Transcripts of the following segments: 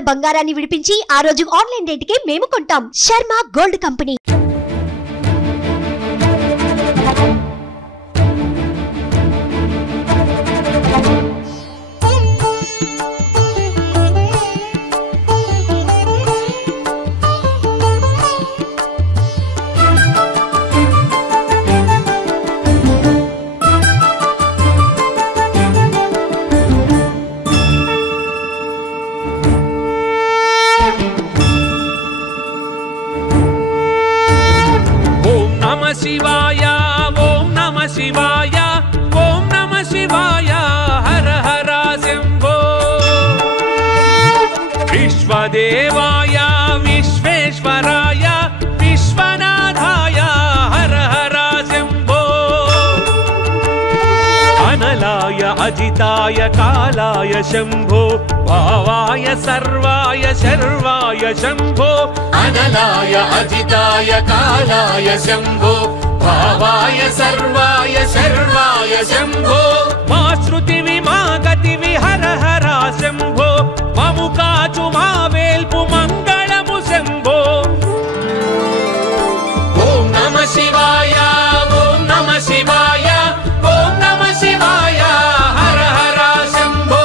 ఉన్న బంగారాన్ని విడిపించి ఆ రోజు ఆన్లైన్ రేటుకే మేము కొంటాం. Sharma gold company. शिवाय ओम नमः शिवाय ओम नमः शिवाय हर हर शंभो विश्वदेवाय विश्वेश्वराय विश्वनाथाय हर हर शंभो अनलाय अजिताय कालाय शंभो भावाय सर्वाय शर्वाय शंभो अनलाय अजिताय कालाय शंभो भावाय सर्वाय शर्वाय शंभो मा श्रुतिवि मा गतिवि हर हर शंभो ममु काचु मा वेल्पु मंगलमु शंभो ओम नमः शिवाय ओम नमः शिवाय ओम नमः शिवाय हर हर शंभो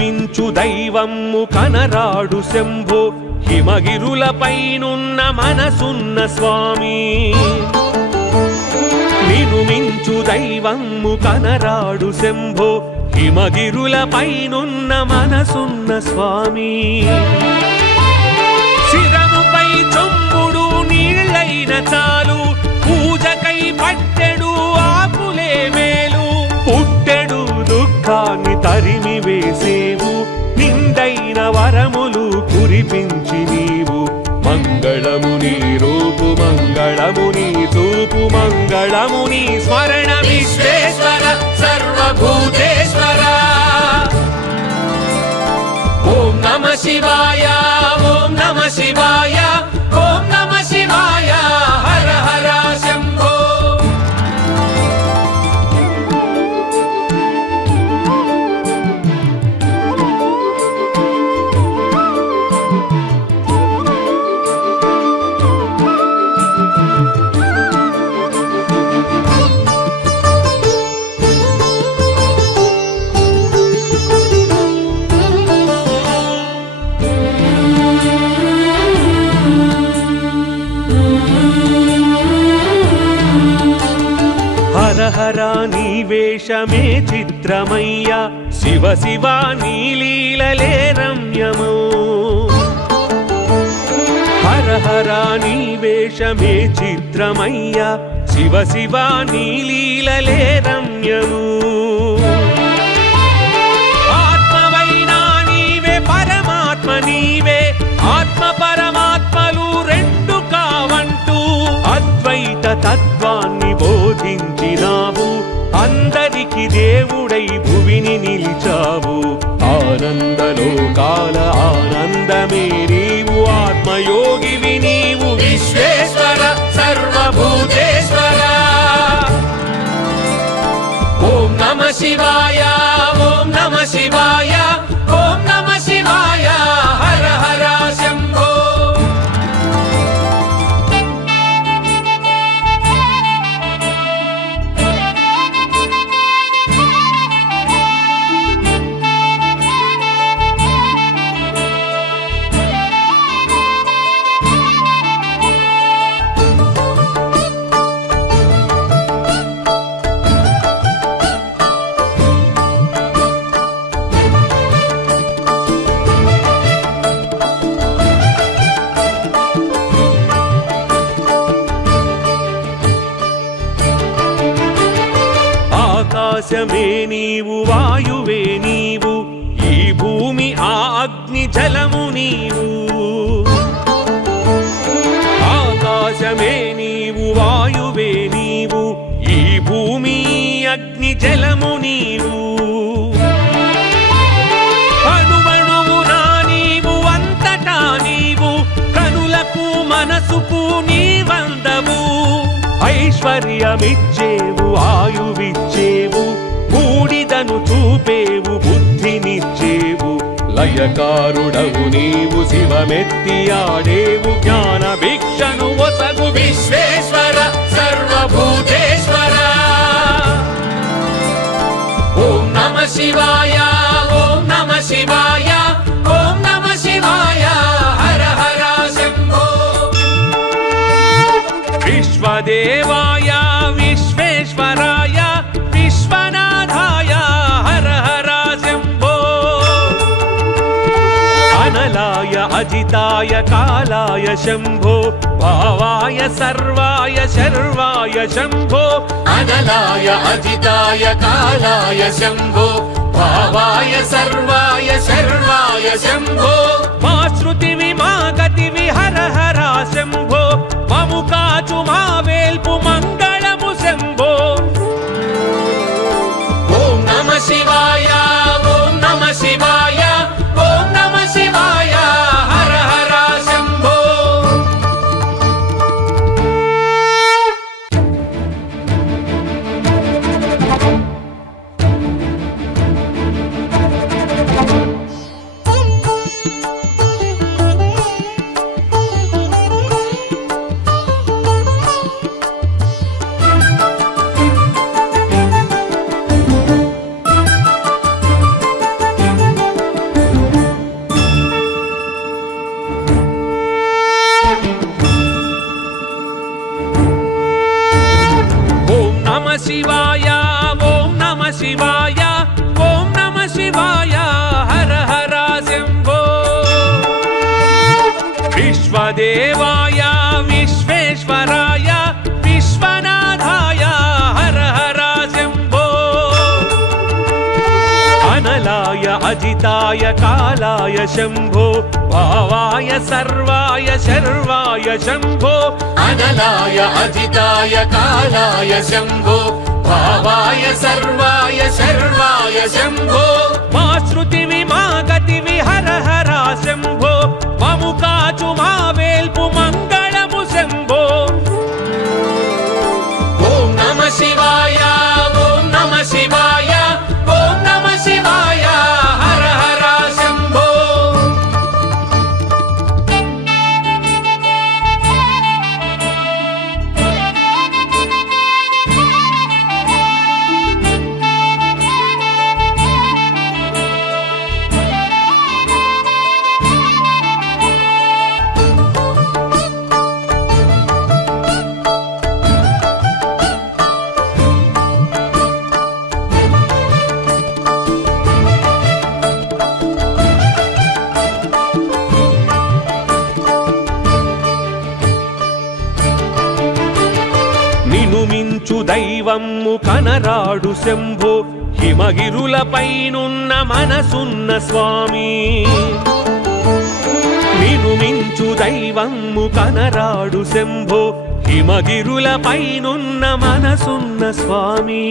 మించు దైవము కనరాడు శంభో హిమగిరులపైనున్న మనసున్న స్వామి నిను మించు దైవము కనరాడు శంభో హిమగిరులపైనున్న మనసున్న స్వామి శిరముపై చొంబుడు నీళ్ళైన చాలు పూజకై పట్టెడు ఆకులే మేలు పుట్టెడు దుఃఖాన్ని తరిమి వేసేవు నిండైన వరములు కురిపించి నీవు మంగళము నీ రూపు మంగళము నీ చూపు మంగళము నీ స్మరణ विश्वेश्वर सर्वभूतेश्वर ओम नमः शिवाय ओम नमः शिवाय ओम नमः शिवाय हर हर शंभो హర నీ వేషమే చిత్రమయ్యా శివ శివ నీ లీలలే రమ్యము హర హర నీ వేషమే చిత్రమయ్యా శివ శివ నీ లీలలే రమ్యము ఆత్మవైనా నీవే పరమాత్మ నీవే ఆత్మ పరమాత్మలు రెండు కావంటూ అద్వైత తత్వాన్ని బోధించినావు అందరికి దేవుడై భువిని నిలిచావు ఆనందలోకాల ఆనందమే నీవు ఆత్మయోగివి నీవు विश्वेश्वर सर्वभूतेश्वर ओम नमः शिवाय ओम नमः शिवाय ओम नमः शिवाय हर हर शंभो ఆకాశమే నీవు వాయువే నీవు ఈ భూమి ఆ అగ్ని జలము నీవు ఆకాశమే నీవు వాయువే నీవు ఈ భూమి అగ్ని జలము నీవు అణువణువునా నీవు అంతటా నీవు కనులకు మనసుకు నీవందవు ఐశ్వర్యమిచ్చేవు ఆయువిచ్చేవు బూడిదను చూపేవు బుద్ధినిచ్చేవు లయకారుడవు నీవు శివమెత్తి ఆడేవు జ్ఞాన భిక్షను ఒసగు విశ్వేశ్వర సర్వభూతేశ్వర ఓం నమః శివాయ ఓం నమః శివాయ ఓం నమః శివాయ హర హర శంభో విశ్వదేవాయ విశ్వేశ్వరాయ విశ్వనాథాయ హర హర శంభో అనలాయ అజితాయ కాలాయ శంభో భావాయ సర్వాయ శర్వాయ శంభో అనలాయ అజితాయ కాలాయ శంభో భావాయ సర్వాయ శర్వాయ శంభో మా శృతివి మా గతివి హర హర శంభో మము కాచు మా వేల్పు మంగళము శంభో ఓం నమః శివాయ ఓం నమః శివాయ ఓం నమః శివాయ హర హర శంభో శివాయ ఓం నమః శివాయ ఓం నమః శివాయ హర హర శంభో విశ్వదేవాయ విశ్వేశ్వరాయ విశ్వనాథాయ హర హర శంభో అనలాయ అజితాయ కాలాయ శంభో భావాయ సర్వాయ శర్వాయ శంభో అనలాయ అజితాయ కాలాయ శంభో భావాయ సర్వాయ శర్వాయ శంభో మా శృతివి మా గతివి హర హర శంభో మము కాచు మా వేల్పు మంగళము శంభో ఓం నమః శివాయ ఓం నమః శివాయ ఓం నమః శివాయ హర హర శంభో మించు దైవమ్ము కనరాడు శంభో హిమగిరులపైనున్న మనసున్న స్వామి నిను మించు దైవమ్ము కనరాడు శంభో హిమగిరులపైనున్న మనసున్న స్వామి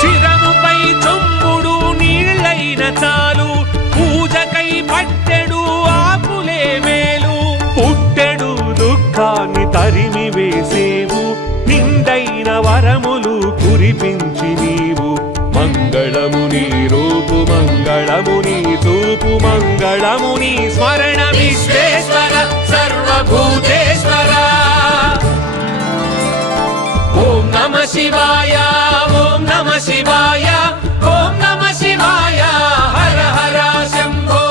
శిరముపై చొంబుడు నీళ్ళైన చాలు పూజకై పట్టెడు ఆకులే మేలు పుట్టెడు దుఃఖాన్ని తరిమి వేసేవు నిండైన వరములు కురిపించి నీవు మంగళము నీ రూపు మంగళము నీ చూపు మంగళము నీ స్మరణ విశ్వేశ్వర సర్వభూతేశ్వర ఓం నమః శివాయ ఓం నమః శివాయ ఓం నమః శివాయ హర హర శంభో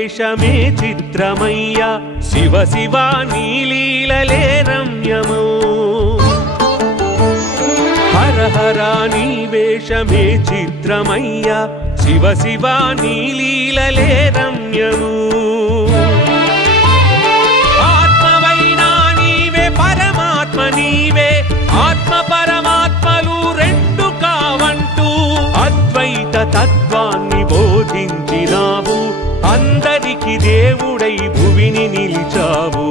వేషమే చిత్రమయ్యా శివ శివ నీ లీలలే రమ్యము హర హర నీ వేషమే చిత్రమయ్యా శివ శివ నీ లీలలే రమ్యము ఆత్మవైనా నీవే పరమాత్మ నీవే ఆత్మ పరమాత్మలు రెండు కావంటూ అద్వైత తత్వాన్ని బోధించినావు అందరికి దేవుడై భువిని నిలిచావు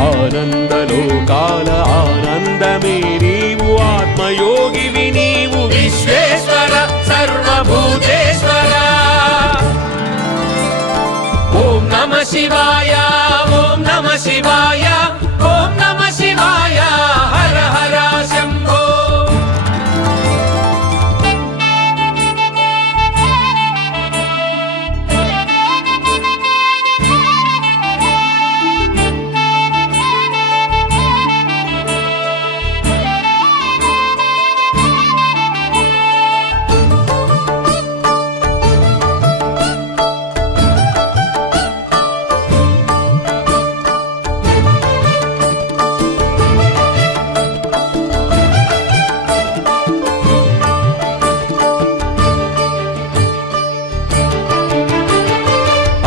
ఆనందలోకాల ఆనందమే నీవు ఆత్మయోగివి నీవు విశ్వేశ్వర సర్వభూతేశ్వర ఓం నమ శివాయ ఓం నమ శివాయ ఓం నమ శివాయ హర హర శంభో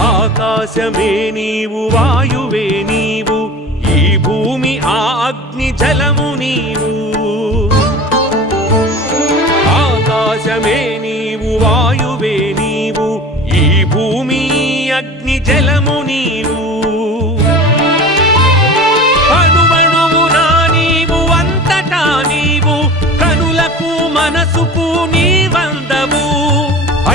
ఆకాశమే నీవు వాయువే నీవు ఈ భూమి ఆ అగ్ని జలము నీవు ఆకాశమే నీవు వాయువే నీవు ఈ భూమి అగ్ని జలము నీవు అణువణువునా నీవు అంతటా నీవు కనులకు మనసుకు నీవందవు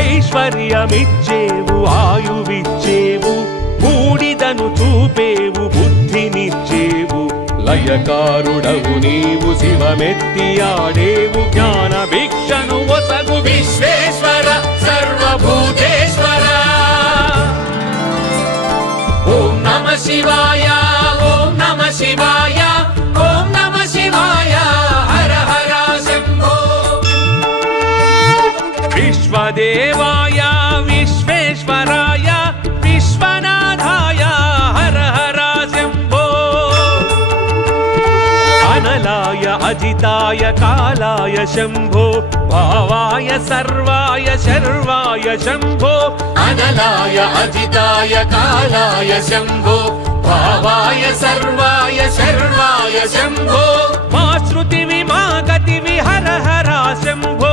ఐశ్వర్యమిచ్చేవు ఆయువిచ్చేవు బూడిదను చూపేవు బుద్ధినిచ్చేవు లయకారుడవు నీవు శివమెత్తి ఆడేవు జ్ఞాన భిక్షను ఒసగు విశ్వేశ్వర సర్వభూతేశ్వర ఓం నమ శివాయ ఓం నమ శివాయ ఓం నమ శివాయ హర హర శంభో విశ్వదేవాయ విశ్వేశ్వరాయ విశ్వనాథాయ హర హర శంభో అనలాయ అజితాయ కాలాయ శంభో భావాయ సర్వాయ శర్వాయ శంభో అనలాయ అజితాయ కాలాయ శంభో భావాయ సర్వాయ శర్వాయ శంభో మా శృతివి మా గతివి హర హర శంభో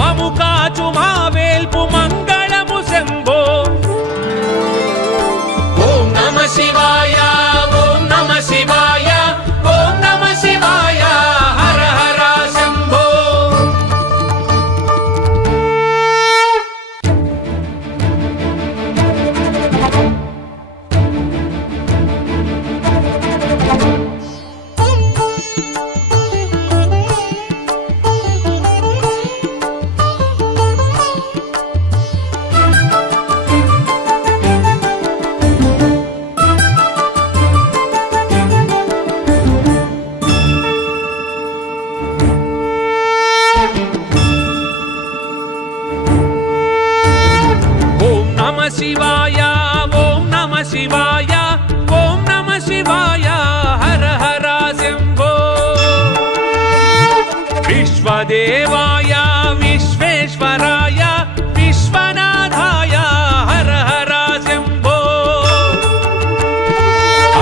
మము కాచు మా వేల్పు మంగళము శంభో ఓం నమ శివాయ ఓం నమ శివాయ ఓం నమ శివాయ హర హర శంభో శివాయ ఓం నమ శివాయ ఓం నమ శివాయ హర హర శంభో విశ్వదేవాయ విశ్వేశ్వరాయ విశ్వనాథాయ హర హర శంభో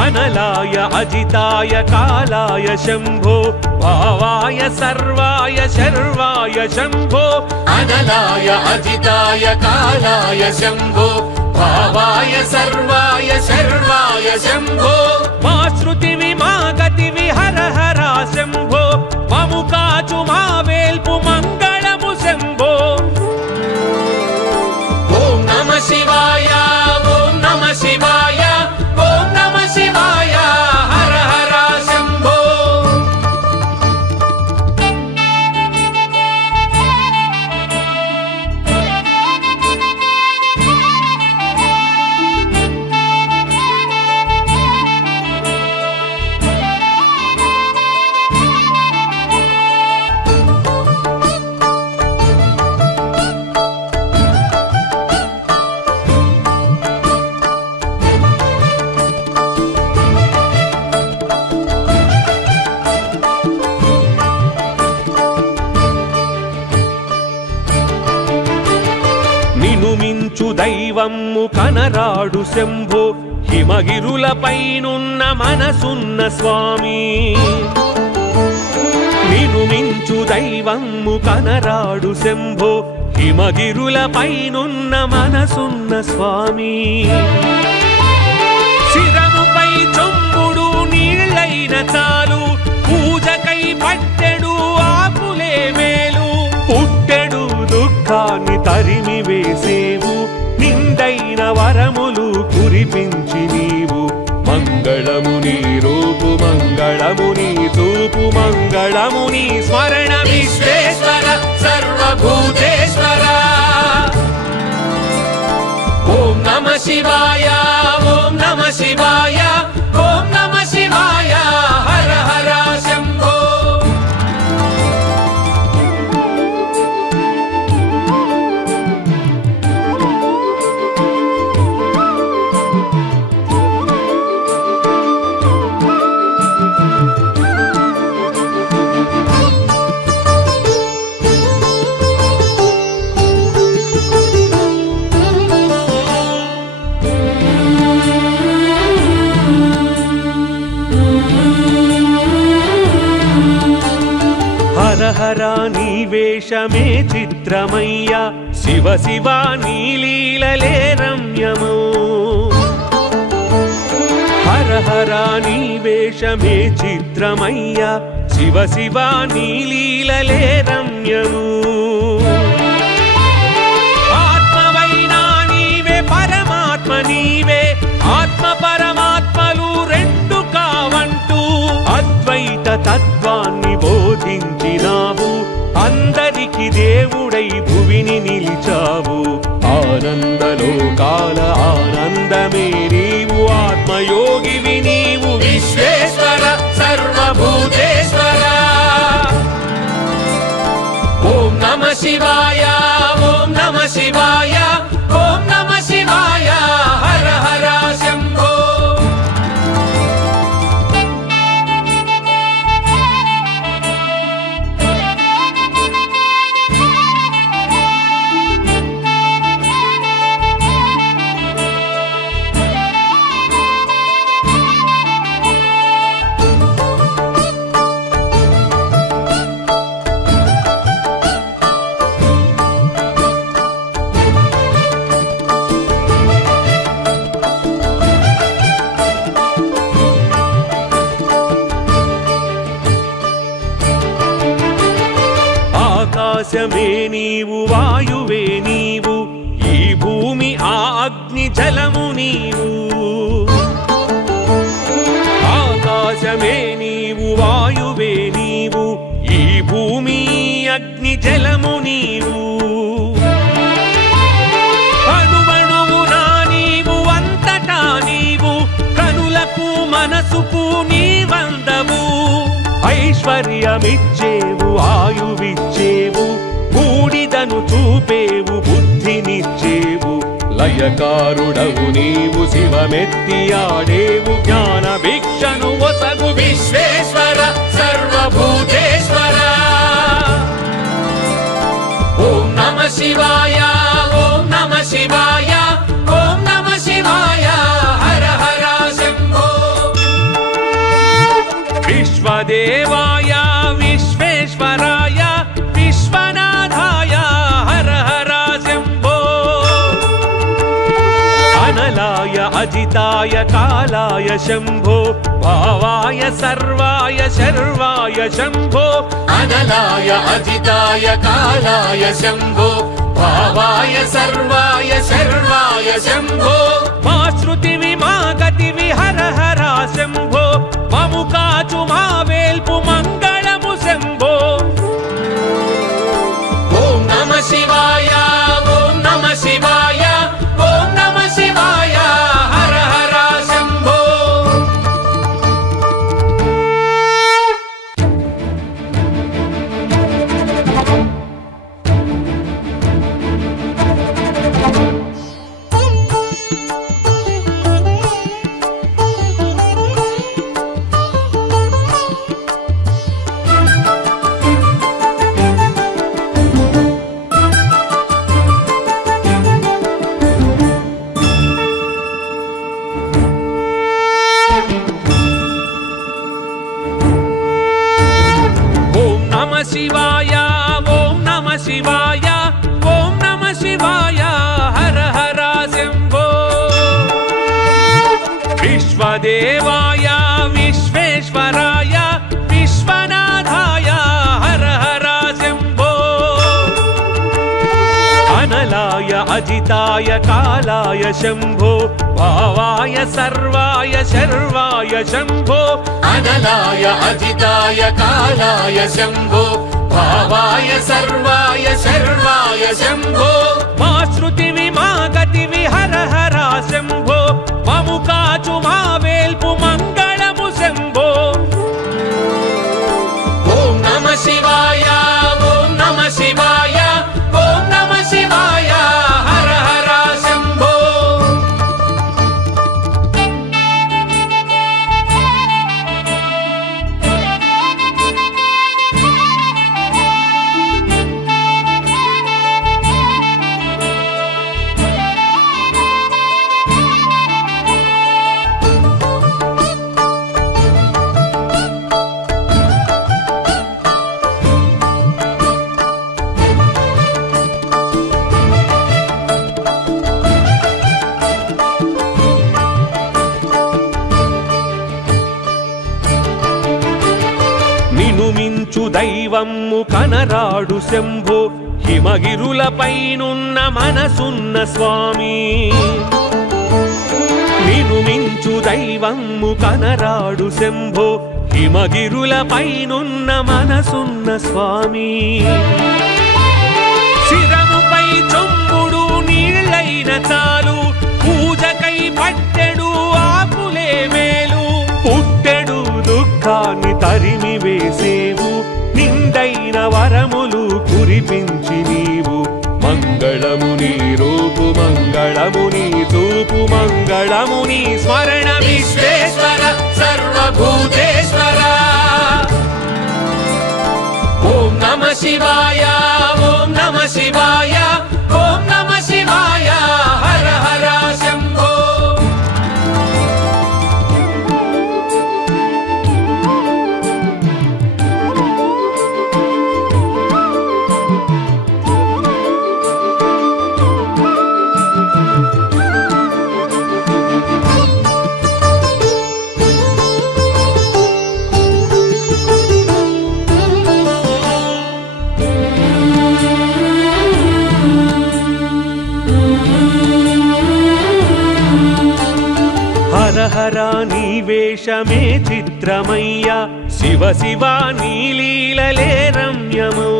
అనలాయ అజితాయ కాలాయ శంభో భావాయ సర్వాయ శర్వాయ శంభో అనలాయ అజితాయ కాలాయ శంభో భావాయ సర్వాయ శర్వాయ శంభో మా శృతివి మా గతివి హర హర శంభో మము కాచు మా వేల్పు మంగళము శంభో ఓం నమ శివాయ ఓం నమ శివాయ ఓం నమ శివాయ హర హర శంభో దైవమ్ము కనరాడు శంభో హిమగిరులపైనున్న మనసున్న స్వామి నిను మించు దైవమ్ము కనరాడు శంభో హిమగిరులపైనున్న మనసున్న స్వామి శిరముపై చొంబుడు నీళ్ళైన చాలు పూజకై పట్టెడు ఆకులే మేలు పుట్టెడు దుఃఖాన్ని తరిమి వేసేవు నిండైన వరములు కురిపించి నీవు మంగళము నీ రూపు మంగళము నీ చూపు మంగళము నీ స్మరణ విశ్వేశ్వర సర్వభూతేశ్వర ఓం నమః శివాయ ఓం నమః శివాయ ఓం నమః శివాయ హర హర శంభో హర నీ వేషమే చిత్రమయ్యా శివ శివ నీ లీలలే రమ్యము హర హర నీ వేషమే చిత్రమయ్యా శివ శివ నీ లీలలే రమ్యము ఆత్మవైనా నీవే పరమాత్మ నీవే ఆత్మ పరమాత్మలు రెండు కావంటూ అద్వైత తత్వాన్ని బోధించినావు అందరికి దేవుడై భువిని నిలిచావు ఆనందలోకాల ఆనందమే నీవు ఆత్మయోగివి నీవు విశ్వేశ్వర సర్వభూతేశ్వర ఓం నమః శివాయ ఓం నమః శివాయ ఓం నమః శివాయ హర హర శంభో ఆకాశమే నీవు వాయువే నీవు ఈ భూమి ఆ అగ్ని జలము నీవు ఆకాశమే నీవు వాయువే నీవు ఈ భూమి అగ్ని జలము నీవు అణువణువునా నీవు అంతటా నీవు కనులకు మనసుకు నీవందవు ఐశ్వర్యమిచ్చేవు ఆయువిచ్చేవు బూడిదను చూపేవు బుద్ధినిచ్చేవు లయకారుడవు నీవు శివమెత్తి ఆడేవు జ్ఞాన భిక్షను ఒసగు విశ్వేశ్వర సర్వభూతేశ్వర ఓం నమః శివాయ ఓం నమః శివాయ ఓం నమః శివాయ హర హర శంభో విశ్వదేవాయ విశ్వేశ్వరాయ విశ్వనాథాయ హర హర శంభో అనలాయ అజితాయ కాలాయ శంభో భావాయ సర్వాయ శర్వాయ శంభో అనలాయ అజితాయ కాలాయ శంభో భావాయ సర్వాయ శర్వాయ శంభో మా శృతివి మా గతివి హర హర శంభో మము కాచు మా వేల్పు మంగళము శంభో ఓం నమః శివాయ ఓం నమః శివాయ ఓం నమః శివాయ హర హర శంభో శివాయ ఓం నమ శివాయ ఓం నమ శివాయ హర హర శంభో విశ్వదేవాయ విశ్వేశ్వరాయ విశ్వనాథాయ హర హర శంభో అనలాయ అజితాయ కాలాయ శంభో భావాయ సర్వాయ శర్వాయ శంభో అనలాయ అజితాయ కాలాయ శంభో భావాయ సర్వాయ శర్వాయ శంభో మా శృతివి మా గతివి హర హర శంభో మము కాచు మా వేల్పు మంగళము శంభో ఓం నమ శివాయ ఓం నమ శివాయ ఓం నమ శివాయ హర హర శంభో మించు దైవమ్ము కనరాడు శంభో హిమగిరులపైనున్న మనసున్న స్వామి నిను మించు దైవమ్ము కనరాడు శంభో హిమగిరులపైనున్న మనసున్న స్వామి శిరముపై చొంబుడు నీళ్ళైన చాలు పూజకై పట్టెడు ఆకులే మేలు పుట్టెడు దుఃఖాన్ని తరిమి వేసేవు నిండైన వరములు కురిపించి నీవు మంగళము నీ రూపు మంగళము నీ చూపు మంగళము నీ స్మరణ విశ్వేశ్వర సర్వభూతేశ్వర ఓం నమ శివాయ ఓం నమ శివాయ ఓం నమ శివాయ హర హర శంభో హర హర నీ వేషమే చిత్రమయ్యా శివ శివ నీ లీలలే రమ్యము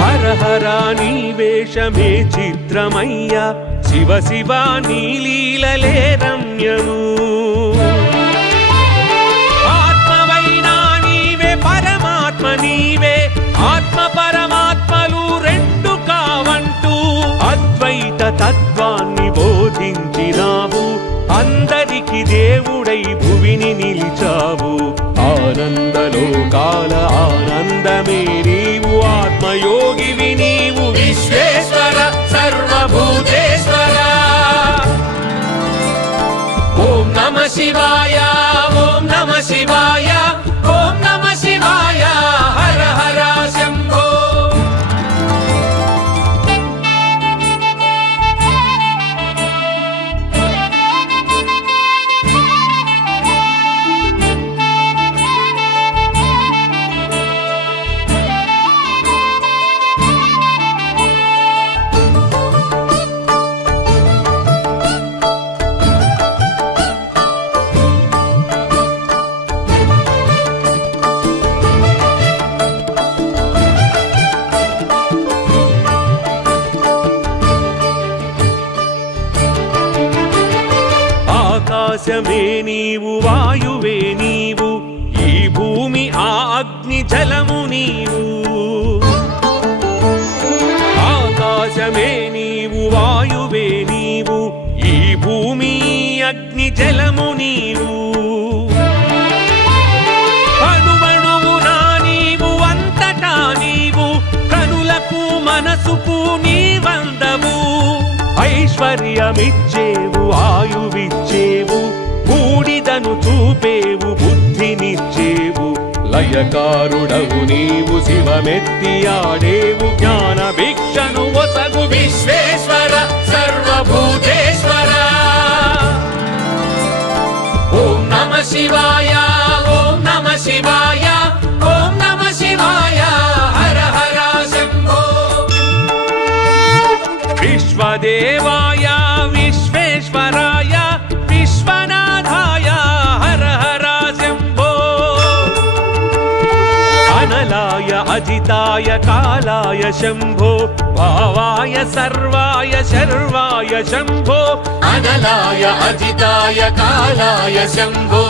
హర హర నీ వేషమే చిత్రమయ్యా శివ శివ నీ లీలలే రమ్యము ఆత్మవైనా నీవే పరమాత్మ నీవే ఆత్మ పరమాత్మలు రెండు కావంటూ అద్వైత తత్వాన్ని బోధించినావు అందరికి దేవుడై భువిని నిలిచావు ఆనందలోకాల ఆనందమే నీవు ఆత్మయోగివి నీవు విశ్వేశ్వర సర్వభూతేశ్వర ఓం నమ శివాయ ఓం నమ శివాయ ఓం నమ శివాయ హర హర శంభో ఆకాశమే నీవు వాయువే నీవు ఈ భూమి ఆ అగ్ని జలము నీవు ఆకాశమే నీవు వాయువే నీవు ఈ భూమి అగ్ని జలము నీవు అణువణువునా నీవు అంతటా నీవు కనులకు మనసుకు నీవందము ఐశ్వర్యమిచ్చేవు ఆయువిచ్చేవు బూడిదను చూపేవు బుద్ధినిచ్చేవు లయకారుడవు నీవు శివమెత్తి ఆడేవు జ్ఞాన భిక్షను ఒసగు విశ్వేశ్వర సర్వభూతేశ్వర ఓం నమః శివాయ ఓం నమః శివాయ ఓం నమః శివాయ హర హర శంభో విశ్వదేవాయ విశ్వేశ్వరాయ విశ్వనాథాయ హర హర శంభో అనలాయ అజితాయ కాలాయ శంభో భావాయ సర్వాయ శర్వాయ శంభో అనలాయ అజితాయ కాలాయ శంభో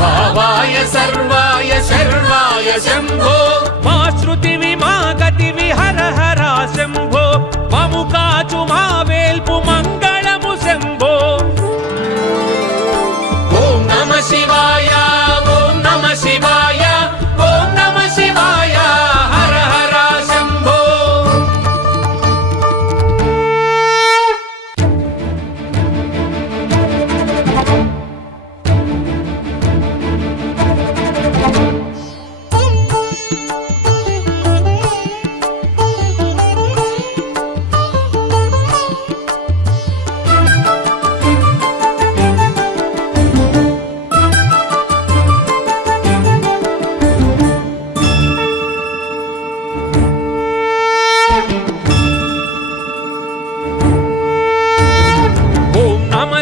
భావాయ సర్వాయ శర్వాయ శంభో మా శృతివి మా గతివి హర హర శంభో మము కాచు మా వేల్పు మంగళము శంభో ఓం నమః శివాయ ఓం నమః శివాయ ఓం నమః శివాయ హర హర శంభో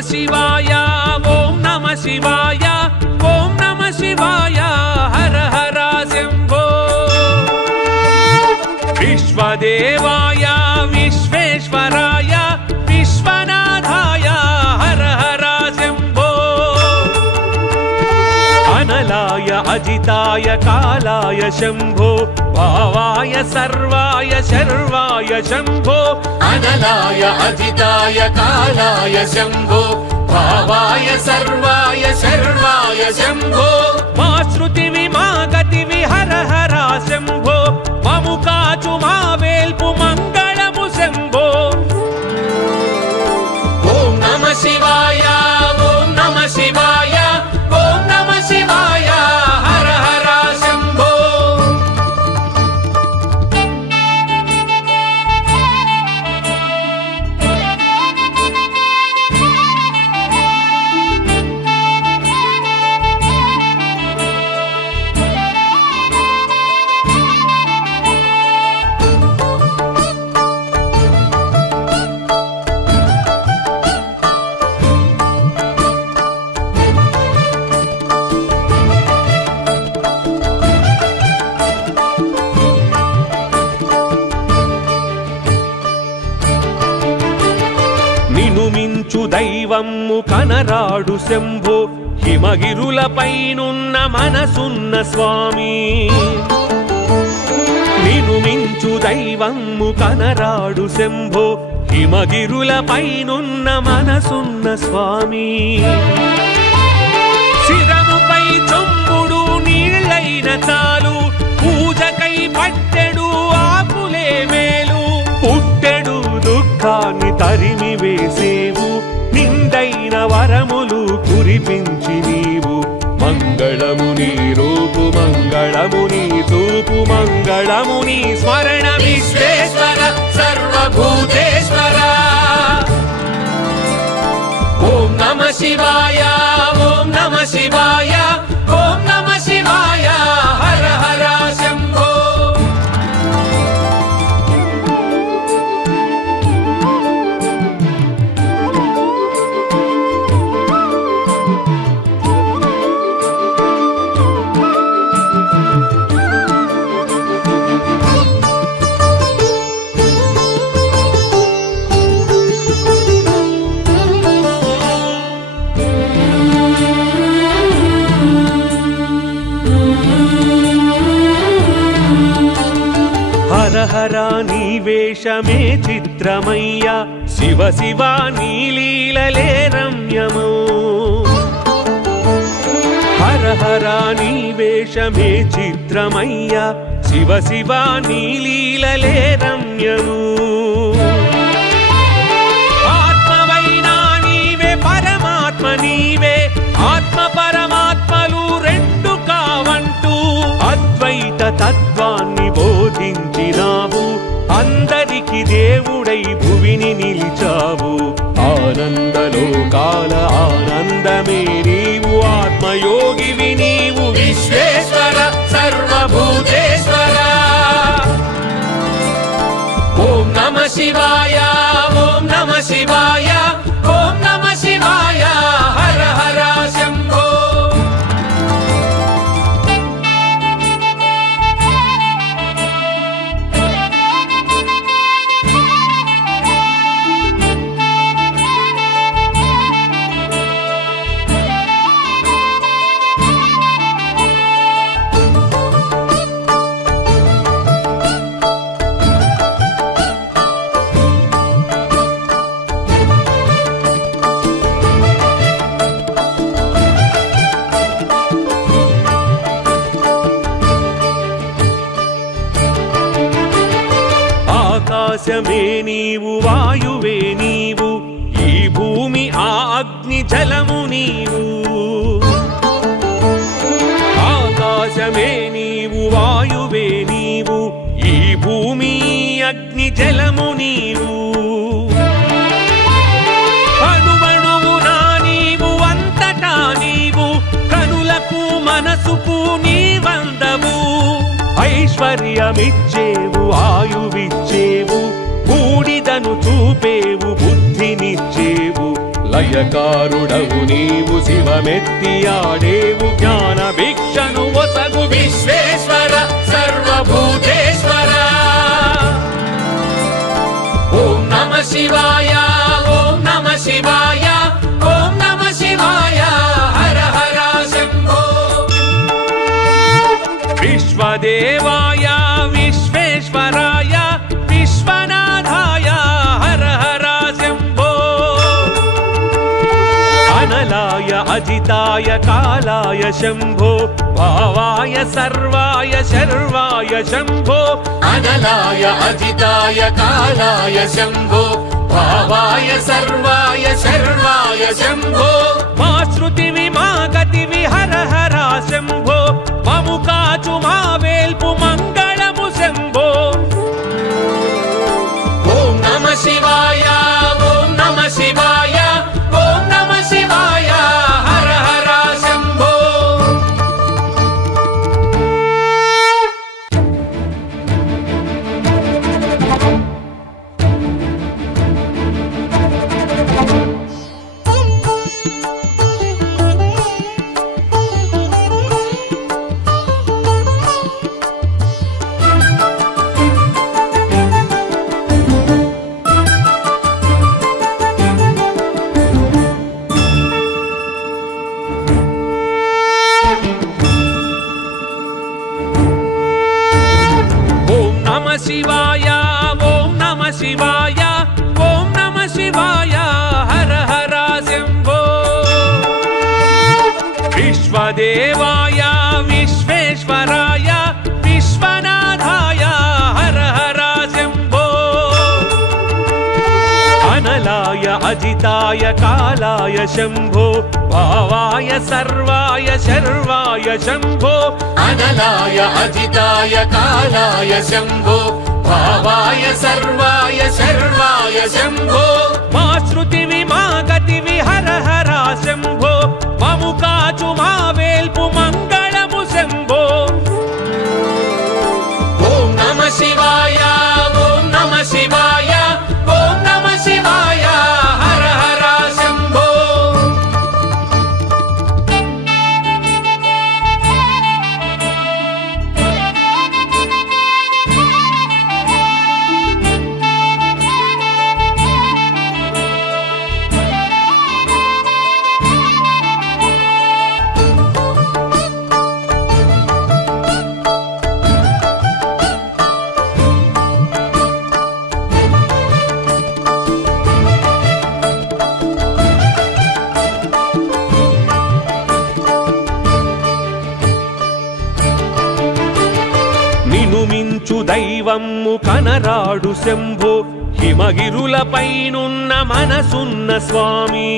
శివాయ ఓం నమః శివాయ ఓం నమః శివాయ హర హర శంభో విశ్వదేవాయ విశ్వేశ్వరాయ విశ్వనాథాయ హర హర శంభో అనలాయ అజితాయ కాలాయ శంభో భావాయ సర్వాయ శర్వాయ శంభో అనలాయ అజితాయ కాలాయ శంభో భావాయ సర్వాయ శర్వాయ శంభో మా శృతివి మా గతివి హర హర శంభో మము కాచు మా వేల్పు మంగళము శంభో ఓం నమః శివాయ ఓం నమః శివాయ ఓం నమః శివాయ హర హర శంభో మించు దైవమ్ము కనరాడు శంభో హిమగిరులపైనున్న మనసున్న స్వామి నిను మించు దైవమ్ము కనరాడు శంభో హిమగిరులపైనున్న మనసున్న స్వామి శిరముపై చొంబుడు నీళ్ళైన చాలు పూజకై పట్టెడు ఆకులే మేలు పుట్టెడు దుఃఖాన్ని తరిమి వేసేవు నిండైన వరములు కురిపించి నీవు మంగళము నీ రూపు మంగళము నీ చూపు మంగళము నీ స్మరణ విశ్వేశ్వర సర్వభూతేశ్వర ఓం నమః శివాయ ఓం నమః శివాయ ఓం నమః శివాయ హర హర శంభో హర నీ వేషమే చిత్రమయ్యా శివ శివ నీ లీలలే రమ్యము హర హర నీ వేషమే చిత్రమయ్యా శివ శివ నీ లీలలే రమ్యము ఆత్మవైనా నీవే పరమాత్మ నీవే ఆత్మ పరమాత్మలు రెండు కావంటూ తత్వాన్ని బోధించినావు అందరికి దేవుడై భువిని నిలిచావు ఆనందలోకాల ఆనందమే నీవు ఆత్మయోగివి నీవు విశ్వేశ్వర సర్వభూతేశ్వర ఓం నమః శివాయ ఓం నమః శివాయ ఓం నమః శివాయ హర హర శంభో ఆకాశమే నీవు వాయువే నీవు ఈ భూమి ఆ అగ్ని జలము నీవు ఆకాశమే నీవు వాయువే నీవు ఈ భూమి అగ్ని జలము నీవు అణువణువునా నీవు అంతటా నీవు కనులకు మనసుకు నీవందవు ఐశ్వర్యమిచ్చేవు ఆయువిచ్చేవు బూడిదను చూపేవు బుద్ధినిచ్చేవు లయకారుడవు నీవు శివమెత్తి ఆడేవు జ్ఞాన భిక్షను ఒసగు విశ్వేశ్వర సర్వభూతేశ్వర ఓం నమః శివాయ ఓం నమః శివాయ ఓం నమః శివాయ హర హర శంభో విశ్వదేవాయ విశ్వేశ్వరాయ విశ్వనాథాయ హర హర శంభో అనలాయ అజితాయ కాలాయ శంభో భావాయ సర్వాయ శర్వాయ శంభో అనలాయ అజితాయ కాలాయ శంభో భావాయ సర్వాయ శర్వాయ శంభో మా శృతివి మా గతివి హర హర శంభో మము కాచు మా వేల్పు మంగళము శంభో ఓం నమః శివాయ ఓం నమః శివాయ ఓం నమః శివాయ హర హర శంభో శివాయ ఓం నమః శివాయ ఓం నమః శివాయ హర హర శంభో విశ్వదేవాయ విశ్వేశ్వరాయ విశ్వనాథాయ హర హర శంభో అనలాయ అజితాయ కాలాయ శంభో భావాయ సర్వాయ శర్వాయ శంభో అనలాయ అజితాయ కాలాయ శంభో భావాయ సర్వాయ శర్వాయ శంభో మా శృతివి మా గతివి హర హర శంభో మము కాచు మా వేల్పు మంగళము శంభో ఓం నమః శివాయ ఓం నమః శివాయ ఓం నమః శివాయ హర హర శంభో మించు దైవము కనరాడు శంభో హిమగిరులపైనున్న మనసున్న స్వామి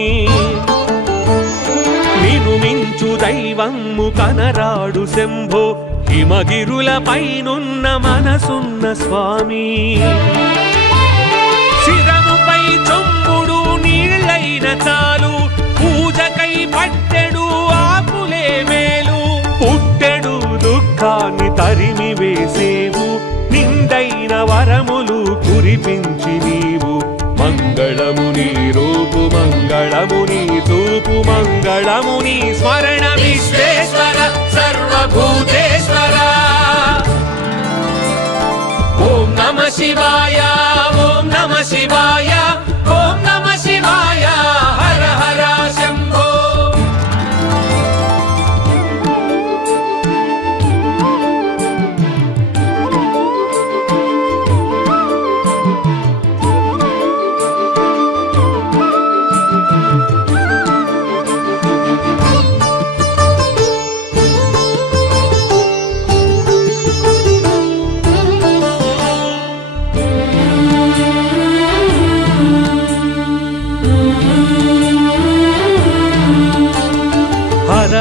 నిను మించు దైవము కనరాడు శంభో హిమగిరుల పైనున్న మనసున్న స్వామి శిరముపై చొంబుడు నీళ్ళైన చాలు పూజకై పట్టెడు ఆకులే మేలు పుట్టెడు దుఃఖాన్ని తరిమి వేసేవు నిండైన వరములు కురిపించి నీవు మంగళము నీ రూపు మంగళము నీ చూపు మంగళము నీ స్మరణ విశ్వేశ్వర సర్వభూతేశ్వర ఓం నమః శివాయ ఓం నమః శివాయ ఓం నమః శివాయ హర హర శంభో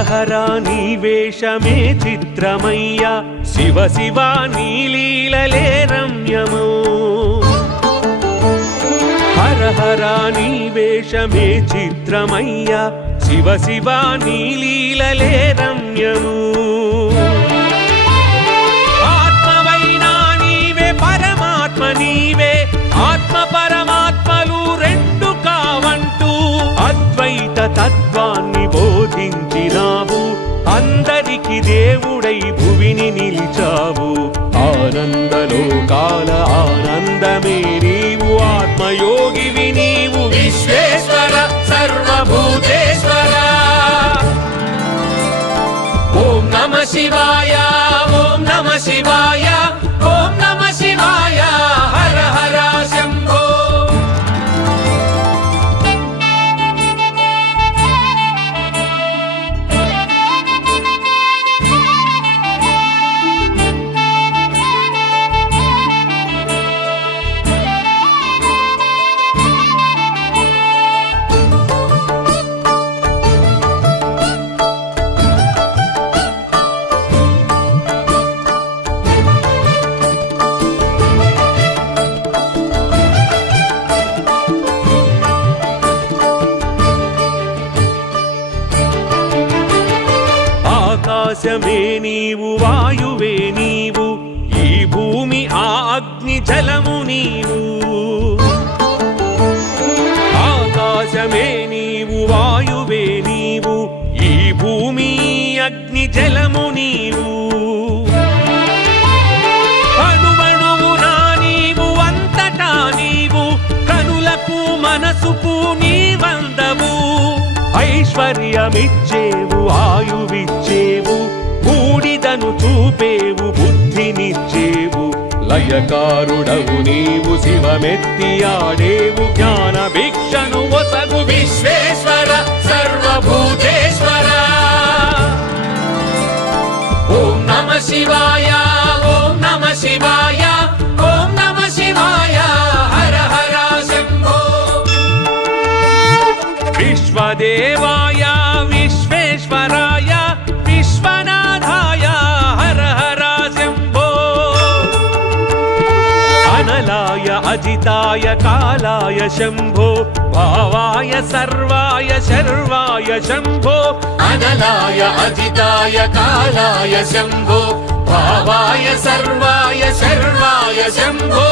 హర నీ వేషమే చిత్రమయ్యా శివ శివ నీ లీలలే రమ్యము హర హర నీ వేషమే చిత్రమయ్యా శివ శివ నీ లీలలే రమ్యము ఆత్మవైనా నీవే పరమాత్మ నీవే ఆత్మ పరమాత్మలు రెండు కావంటూ అద్వైత తత్వాన్ని బోధించినావు అందరికి దేవుడై భువిని నిలిచావు ఆనందలోకాల ఆనందమే నీవు ఆత్మయోగివి నీవు విశ్వేశ్వర సర్వభూతేశ్వర ఓం నమః శివాయ ఓం నమః శివాయ ఓం నమః శివాయ హర హర శంభో ఆకాశమే నీవు వాయువే నీవు ఈ భూమి ఆ అగ్ని జలము నీవు ఆకాశమే నీవు వాయువే నీవు ఈ భూమి అగ్ని జలము నీవు అణువణువునా నీవు అంతటా నీవు కనులకు మనసుకు నీవందవు ఐశ్వర్యమిచ్చేవు ఆయువిచ్చేవు బూడిదను చూపేవు బుద్ధినిచ్చేవు లయకారుడవు నీవు శివమెత్తి ఆడేవు జ్ఞాన భిక్షను ఒసగు విశ్వేశ్వర సర్వభూతేశ్వర ఓం నమః శివాయ ఓం నమః శివాయ ఓం నమః శివాయ హర హర శంభో విశ్వదేవాయ విశ్వేశ్వరాయ విశ్వనాథాయ హర హర శంభో అనలాయ అజితాయ కాలాయ శంభో భావాయ సర్వాయ శర్వాయ శంభో అనలాయ అజితాయ కాలాయ శంభో భావాయ సర్వాయ శర్వాయ శంభో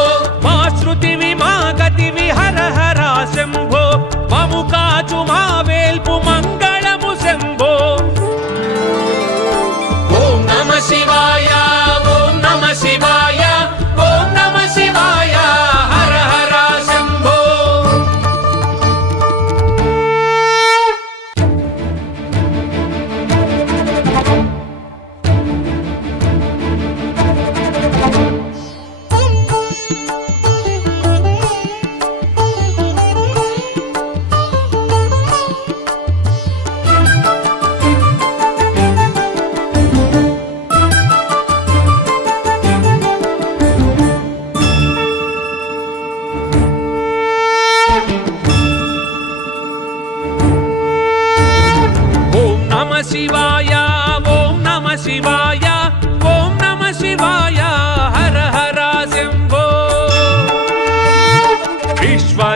మా శృతివి మా గతివి హర హర శంభో మము కాచు మా వేల్పు మంగళము శంభో ఓం నమః శివాయ ఓం నమః శివాయ ఓం నమః శివాయ హర హర శంభో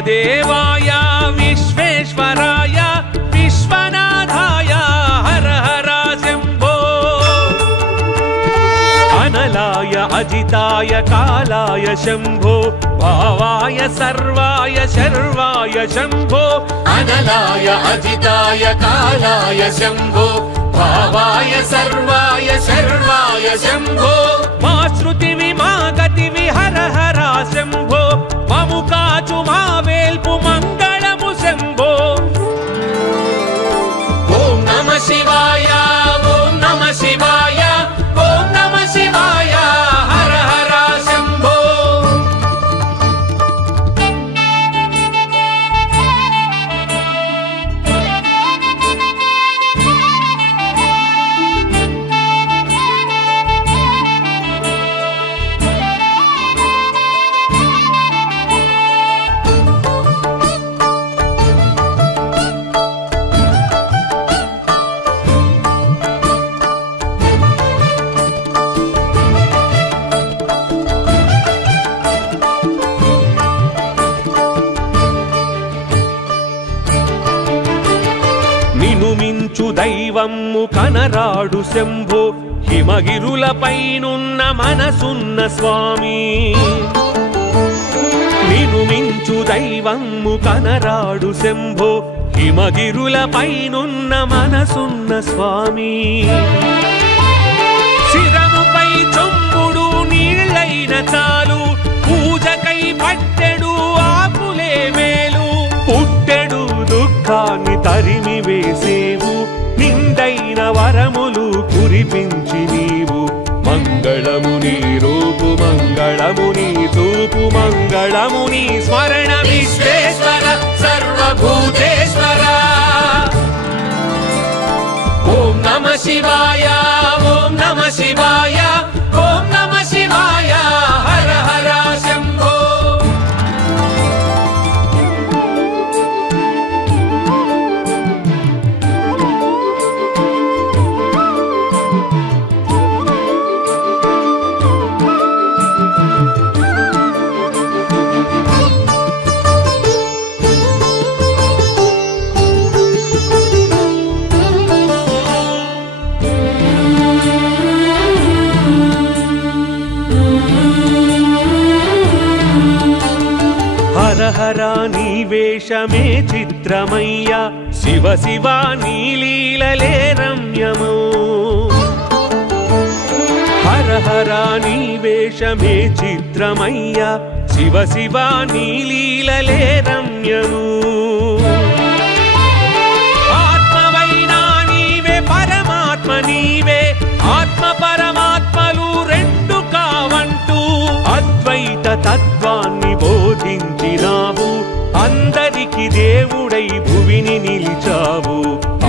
దేవాయ విశ్వేశ్వరాయ విశ్వనాథాయ హర హర శంభో అనలాయ అజితాయ కాలాయ శంభో భావాయ సర్వాయ శర్వాయ శంభో అనలాయ అజితాయ కాలాయ శంభో భావాయ సర్వాయ శర్వాయ శంభో మా శృతివి మా గతివి హర హర శంభో మము కాచు మా వేల్పు మంగళము శంభో ఓం నమః శివాయ ఓం నమః శివాయ ఓం నమః శివాయ హర హర శంభో మించు దైవమ్ము కనరాడు శంభో హిమగిరులపైనున్న మనసున్న స్వామి నిను మించు దైవమ్ము కనరాడు శంభో హిమగిరులపైనున్న మనసున్న స్వామి శిరముపై చొంబుడు నీళ్ళైన చాలు పూజకై పట్టెడు ఆకులే మేలు పుట్టెడు దుఃఖాన్ని తరిమి వేసేవు నిండైన వరములు కురిపించి నీవు మంగళము నీ రూపు మంగళము నీ చూపు మంగళము నీ స్మరణ విశ్వేశ్వర సర్వభూతేశ్వర ఓం నమః శివాయ ఓం నమః శివాయ ఓం నమః శివాయ హర హర శంభో హర హర నీ వేషమే చిత్రమయ్య శివ శివ నీ లీలలే రమ్యము హర హర నీ వేషమే చిత్రమయ్య శివ శివ నీ లీలలే రమ్యము ఆత్మవైనా నీవే పరమాత్మ నీవే ఆత్మ పరమాత్మలు రెండు కావంటూ అద్వైత తత్వాన్ని బోధించినావు అందరికి దేవుడై భువిని నిలిచావు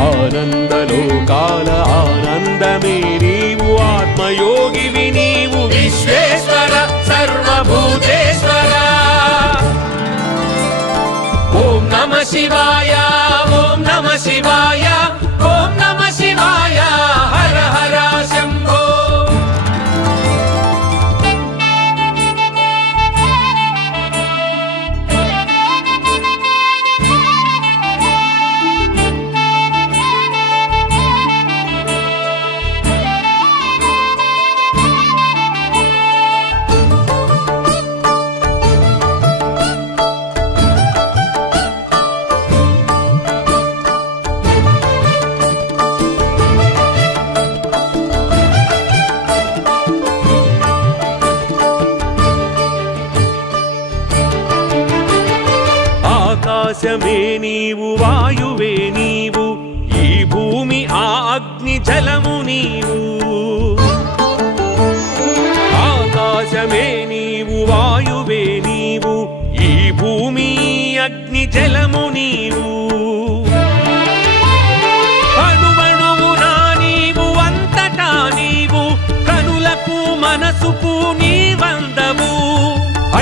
ఆనందలోకాల ఆనందమే నీవు ఆత్మయోగివి నీవు విశ్వేశ్వర సర్వభూతేశ్వర ఓం నమః శివాయ ఓం నమః శివాయ ఓం నమః శివాయ హర హర శంభో ఆకాశమే నీవు వాయువే నీవు ఈ భూమి ఆ అగ్ని జలము నీవు ఆకాశమే నీవు వాయువే నీవు ఈ భూమి అగ్ని జలము నీవు అణువణువునా నీవు అంతటా నీవు కనులకు మనసుకు నీవందవు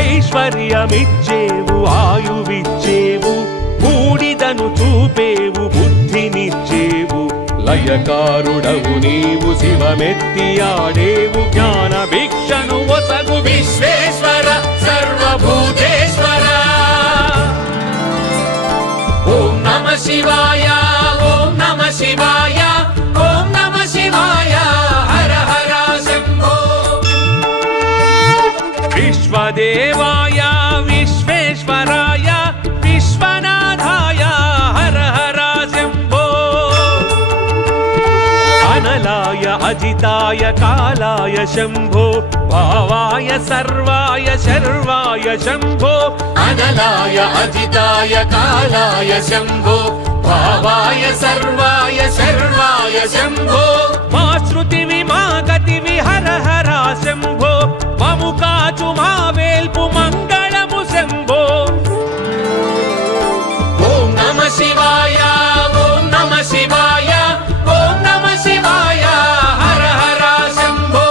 ఐశ్వర్యమిచ్చేవు ఆయువిచ్చేవు బూడిదను చూపేవు బుద్ధినిచ్చేవు లయకారుడవు నీవు శివమెత్తి ఆడేవు జ్ఞాన భిక్షను ఒసగు విశ్వేశ్వర సర్వభూతేశ్వర విశ్వదేవాయ విశ్వేశ్వరాయ విశ్వనాథాయ హర హర శంభో అనలాయ అజితాయ కాలాయ శంభో భావాయ సర్వాయ శర్వాయ శంభో అనలాయ అజితాయ కాలాయ శంభో భావాయ సర్వాయ శర్వాయ శంభో మా శృతివి మా గతివి హర హర శంభో మము కాచు మా వేల్పు మంగళము శంభో ఓం నమ శివాయ ఓం నమ శివాయ ఓం నమ శివాయ హర హర శంభో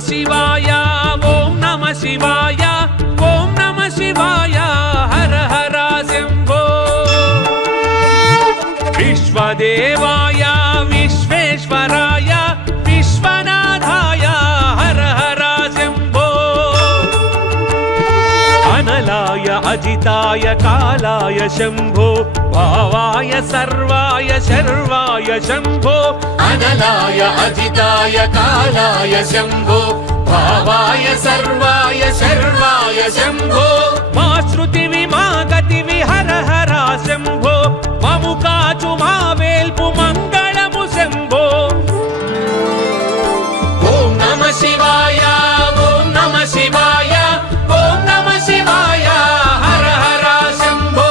శివాయ ఓం నమ శివాయ ఓం నమ శివాయ హర హర శంభో విశ్వదేవాయ విశ్వేశ్వరాయ విశ్వనాథాయ హర హర శంభో అనలాయ అజితాయ కాలాయ శంభో భావాయ సర్వాయ శర్వాయ శంభో అనలాయ అజితాయ కాలాయ శంభో భావాయ సర్వాయ శర్వాయ శంభో మా శృతివి మా గతివి హర హర శంభో మము కాచు మా వేల్పు మంగళము శంభో ఓం నమ శివాయ ఓం నమ శివాయ ఓం నమ శివాయ హర హర శంభో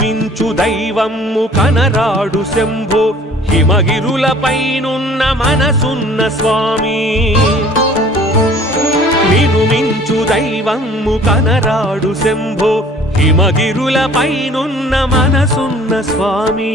మించు దైవమ్ము కనరాడు శంభో హిమగిరులపైనున్న మనసున్న స్వామి నిను మించు దైవమ్ము కనరాడు శంభో హిమగిరులపైనున్న మనసున్న స్వామి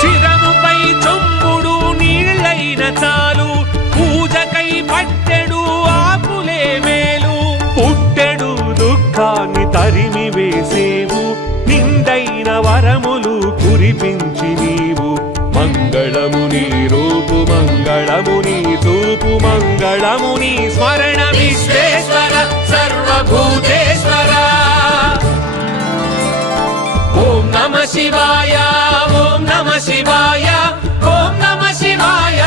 శిరముపై చొంబుడు నీళ్ళైన చాలు పూజకై పట్టెడు ఆకులే మేలు పుట్టెడు దుఃఖాన్ని తరిమి వేసేవు నిండైన వరములు కురిపించి నీవు మంగళము నీ రూపు మంగళము నీ చూపు మంగళము నీ స్మరణ విశ్వేశ్వర సర్వభూతేశ్వర ఓం నమ శివాయ ఓం నమ శివాయ ఓం నమ శివాయ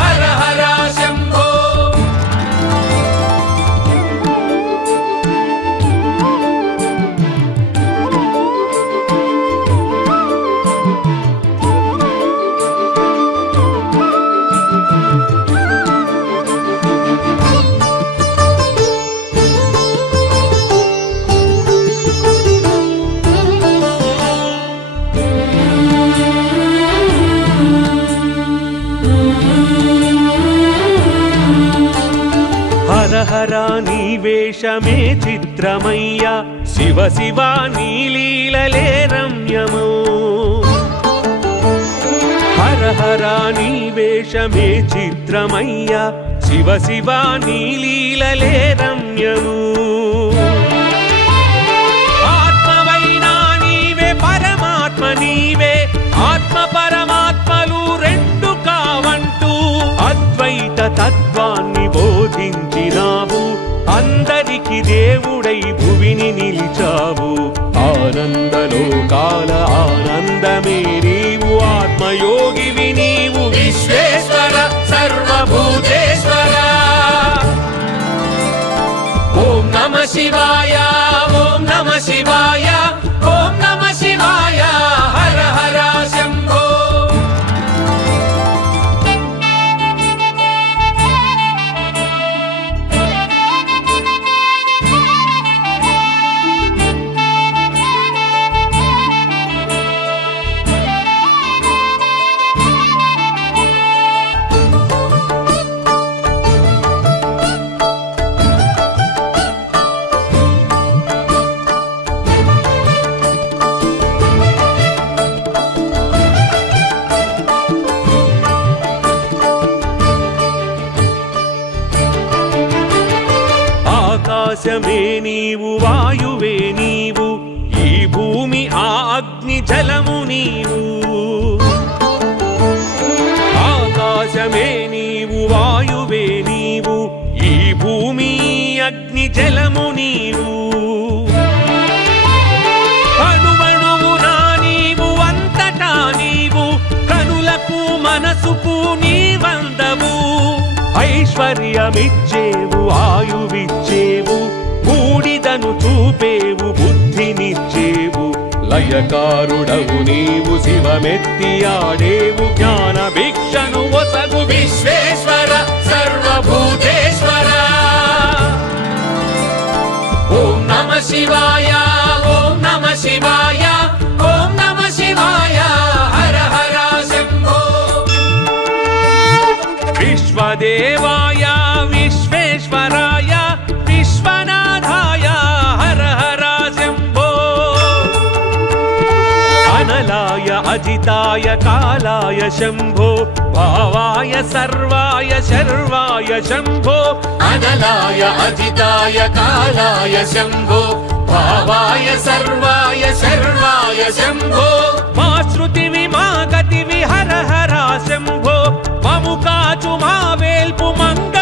హర హర శంభో హర నీ వేషమే చిత్రమయ్యా శివ శివ నీ లీలలే రమ్యము హర హర నీ వేషమే చిత్రమయ్యా శివ శివ నీ లీలలే రమ్యము ఆత్మవైనా నీవే పరమాత్మ నీవే ఆత్మ పరమాత్మలు రెండు కావంటూ అద్వైత తత్వాన్ని బోధించినావు అందరికి దేవుడై భువిని నిలిచావు ఆనందలోకాల ఆనందమే నీవు ఆత్మయోగివి నీవు విశ్వేశ్వర సర్వభూతేశ్వర ఓం నమ శివాయ ఓం నమ శివాయ ఓం నమ శివాయ హర హర శంభో ఆకాశమే నీవు వాయువే నీవు ఈ భూమి ఆ అగ్ని జలము నీవు ఆకాశమే నీవు వాయువే నీవు ఈ భూమి అగ్ని జలము నీవు అణువణువునా నీవు అంతటా నీవు కనులకు మనసుకు నీవందవు ఐశ్వర్యమిచ్చేవు ఆయువిచ్చేవు బూడిదను చూపేవు బుద్ధినిచ్చేవు లయకారుడవు నీవు శివమెత్తి ఆడేవు జ్ఞాన భిక్షను ఒసగు విశ్వేశ్వర సర్వభూతేశ్వర ఓం నమ శివాయ ఓం నమ శివాయ ఓం నమ శివాయ హర హర శంభో విశ్వదేవాయ విశ్వేశ్వరాయ విశ్వనాథాయ హర హర శంభో అనలాయ అజితాయ కాలాయ శంభో భావాయ సర్వాయ శర్వాయ శంభో అనలాయ అజితాయ కాలాయ శంభో భావాయ సర్వాయ శర్వాయ శంభో మా శృతివి మా గతివి హర హర శంభో మము కాచు మా వేల్పు మంగ